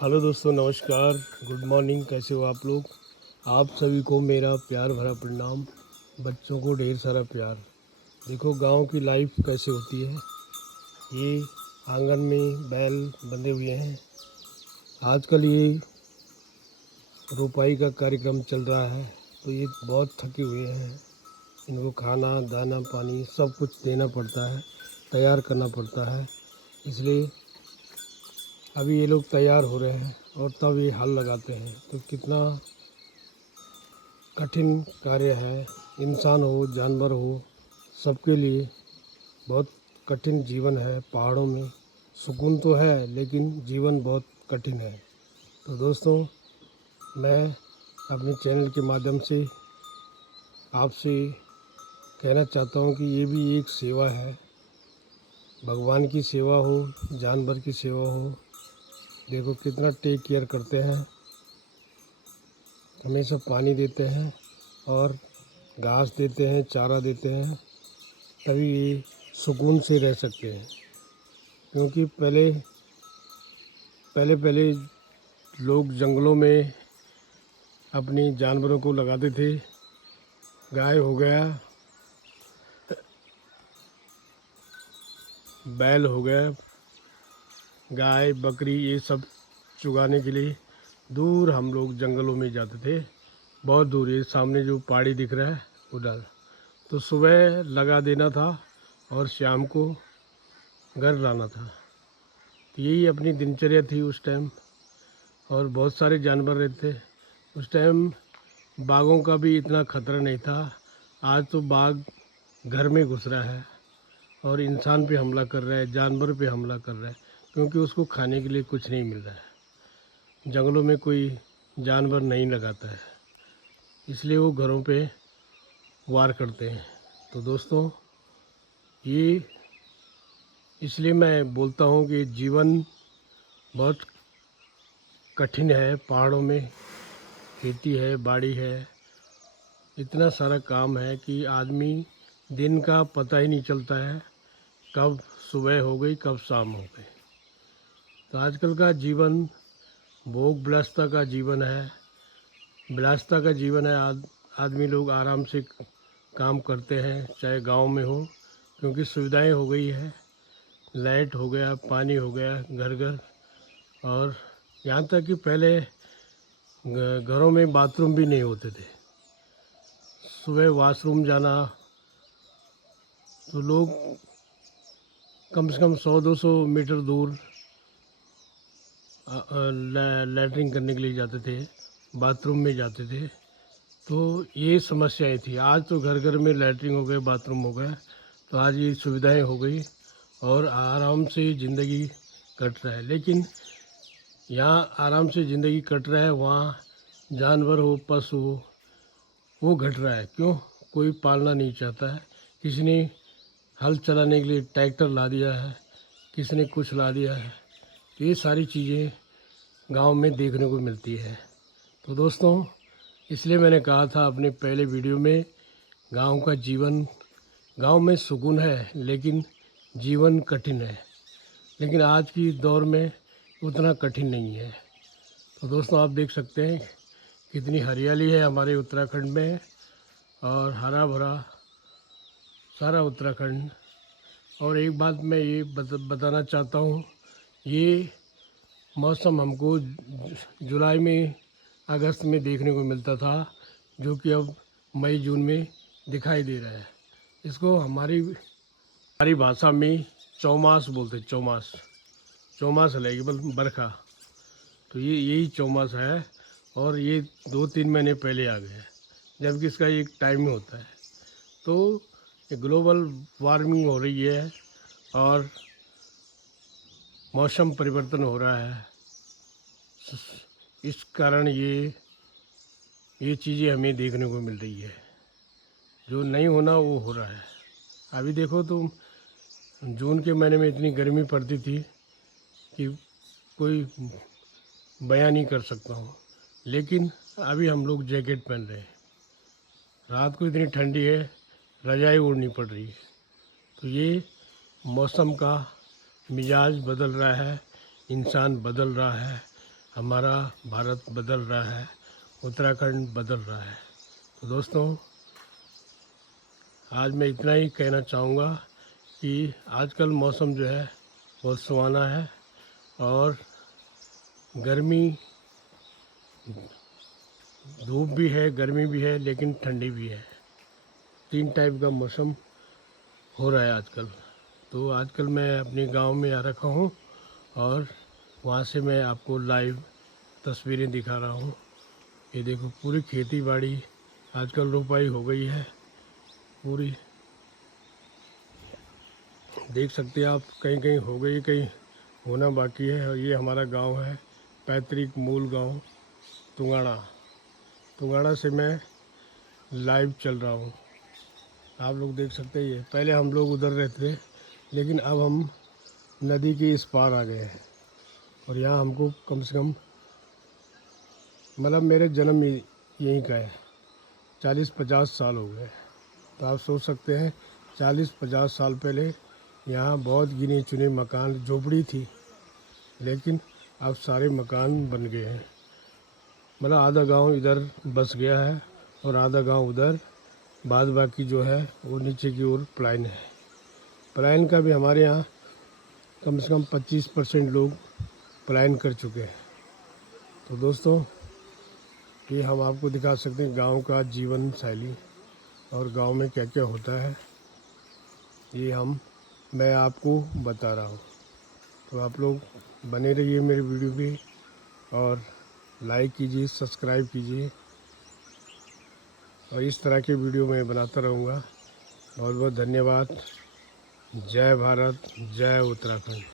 Hello दोस्तों, नमस्कार। Good morning. कैसे हो आप लोग? आप सभी को मेरा प्यार भरा प्रणाम। बच्चों को ढेर सारा प्यार। देखो गांव की लाइफ कैसे होती है। ये आंगन में बैल बंधे हुए हैं। आजकल ये रोपाई का कार्यक्रम चल रहा है, तो ये बहुत थके हुए हैं। इनको खाना दाना पानी सब कुछ देना पड़ता है, तैयार करना पड़ता है। इसलिए अभी ये लोग तैयार हो रहे हैं और तब ये हल लगाते हैं। तो कितना कठिन कार्य है। इंसान हो जानवर हो, सबके लिए बहुत कठिन जीवन है। पहाड़ों में सुकून तो है, लेकिन जीवन बहुत कठिन है। तो दोस्तों, मैं अपने चैनल के माध्यम से आपसे कहना चाहता हूँ कि ये भी एक सेवा है। भगवान की सेवा हो, जानवर की सेवा हो। देखो कितना टेक केयर करते हैं, हमेशा पानी देते हैं और घास देते हैं, चारा देते हैं, तभी ये सुकून से रह सकते हैं। क्योंकि पहले पहले पहले लोग जंगलों में अपनी जानवरों को लगाते थे। गाय हो गया, बैल हो गया, गाय बकरी, ये सब चुगाने के लिए दूर हम लोग जंगलों में जाते थे। बहुत दूर, ये सामने जो पहाड़ी दिख रहा है उधर। तो सुबह लगा देना था और शाम को घर लाना था। तो यही अपनी दिनचर्या थी उस टाइम। और बहुत सारे जानवर रहते थे उस टाइम। बाघों का भी इतना खतरा नहीं था। आज तो बाघ घर में घुस रहा है और इंसान पे हमला कर रहा है, जानवर पे हमला कर रहा है, क्योंकि उसको खाने के लिए कुछ नहीं मिल रहा है। जंगलों में कोई जानवर नहीं लगाता है, इसलिए वो घरों पे वार करते हैं। तो दोस्तों, ये इसलिए मैं बोलता हूँ कि जीवन बहुत कठिन है। पहाड़ों में खेती है, बाड़ी है, इतना सारा काम है कि आदमी दिन का पता ही नहीं चलता है, कब सुबह हो गई कब शाम हो गई। तो आजकल का जीवन भोग विलासिता का जीवन है, विलासिता का जीवन है। आदमी लोग आराम से काम करते हैं, चाहे गांव में हो, क्योंकि सुविधाएं हो गई है। लाइट हो गया, पानी हो गया घर घर। और यहाँ तक कि पहले घरों में बाथरूम भी नहीं होते थे। सुबह वॉशरूम जाना तो लोग कम से कम 100-200 मीटर दूर लैट्रिन करने के लिए जाते थे, बाथरूम में जाते थे। तो ये समस्याएं थी। आज तो घर घर में लैट्रिन हो गए, बाथरूम हो गया। तो आज ये सुविधाएं हो गई और आराम से ज़िंदगी कट रहा है। लेकिन यहाँ आराम से ज़िंदगी कट रहा है, वहाँ जानवर हो, पशु हो, वो घट रहा है। क्यों? कोई पालना नहीं चाहता है। किसी ने हल चलाने के लिए ट्रैक्टर ला दिया है, किसी ने कुछ ला दिया है। तो ये सारी चीज़ें गांव में देखने को मिलती है। तो दोस्तों, इसलिए मैंने कहा था अपने पहले वीडियो में, गांव का जीवन, गांव में सुकून है लेकिन जीवन कठिन है। लेकिन आज की दौर में उतना कठिन नहीं है। तो दोस्तों, आप देख सकते हैं कितनी हरियाली है हमारे उत्तराखंड में, और हरा भरा सारा उत्तराखंड। और एक बात मैं ये बताना चाहता हूँ, ये मौसम हमको जुलाई में, अगस्त में देखने को मिलता था, जो कि अब मई जून में दिखाई दे रहा है। इसको हमारी भाषा में चौमास बोलते हैं। चौमास, चौमास है केवल बरखा। तो ये यही चौमास है, और ये 2-3 महीने पहले आ गया है, जबकि इसका एक टाइम होता है। तो ये ग्लोबल वार्मिंग हो रही है और मौसम परिवर्तन हो रहा है। इस कारण ये चीज़ें हमें देखने को मिल रही है। जो नहीं होना वो हो रहा है। अभी देखो तुम, जून के महीने में इतनी गर्मी पड़ती थी कि कोई बयान नहीं कर सकता हूँ। लेकिन अभी हम लोग जैकेट पहन रहे हैं। रात को इतनी ठंडी है, रजाई ओढ़नी पड़ रही है। तो ये मौसम का मिजाज बदल रहा है, इंसान बदल रहा है। हमारा भारत बदल रहा है, उत्तराखंड बदल रहा है। तो दोस्तों, आज मैं इतना ही कहना चाहूँगा कि आजकल मौसम जो है बहुत सुहाना है और गर्मी, धूप भी है, गर्मी भी है, लेकिन ठंडी भी है। 3 टाइप का मौसम हो रहा है आजकल। तो आजकल मैं अपने गांव में आ रखा हूँ और वहाँ से मैं आपको लाइव तस्वीरें दिखा रहा हूँ। ये देखो, पूरी खेती बाड़ी आजकल रोपाई हो गई है पूरी, देख सकते हैं आप। कहीं कहीं हो गई, कहीं होना बाकी है। और ये हमारा गांव है, पैतृक मूल गांव तुंगाड़ा। तुंगाड़ा से मैं लाइव चल रहा हूँ, आप लोग देख सकते हैं। पहले हम लोग उधर रहते थे, लेकिन अब हम नदी के इस पार आ गए हैं। और यहाँ हमको कम से कम, मतलब मेरे जन्म यहीं का है, 40-50 साल हो गए। तो आप सोच सकते हैं 40-50 साल पहले यहाँ बहुत गिने चुने मकान, झोपड़ी थी, लेकिन अब सारे मकान बन गए हैं। मतलब आधा गांव इधर बस गया है और आधा गांव उधर, बाद बाकी जो है वो नीचे की ओर पलायन है। पलायन का भी हमारे यहाँ कम से कम 25% लोग पलायन कर चुके हैं। तो दोस्तों, ये हम आपको दिखा सकते हैं गांव का जीवन शैली और गांव में क्या क्या होता है, ये मैं आपको बता रहा हूँ। तो आप लोग बने रहिए मेरे वीडियो पे और लाइक कीजिए, सब्सक्राइब कीजिए, और इस तरह के वीडियो मैं बनाता रहूँगा। बहुत बहुत धन्यवाद। जय भारत, जय उत्तराखंड।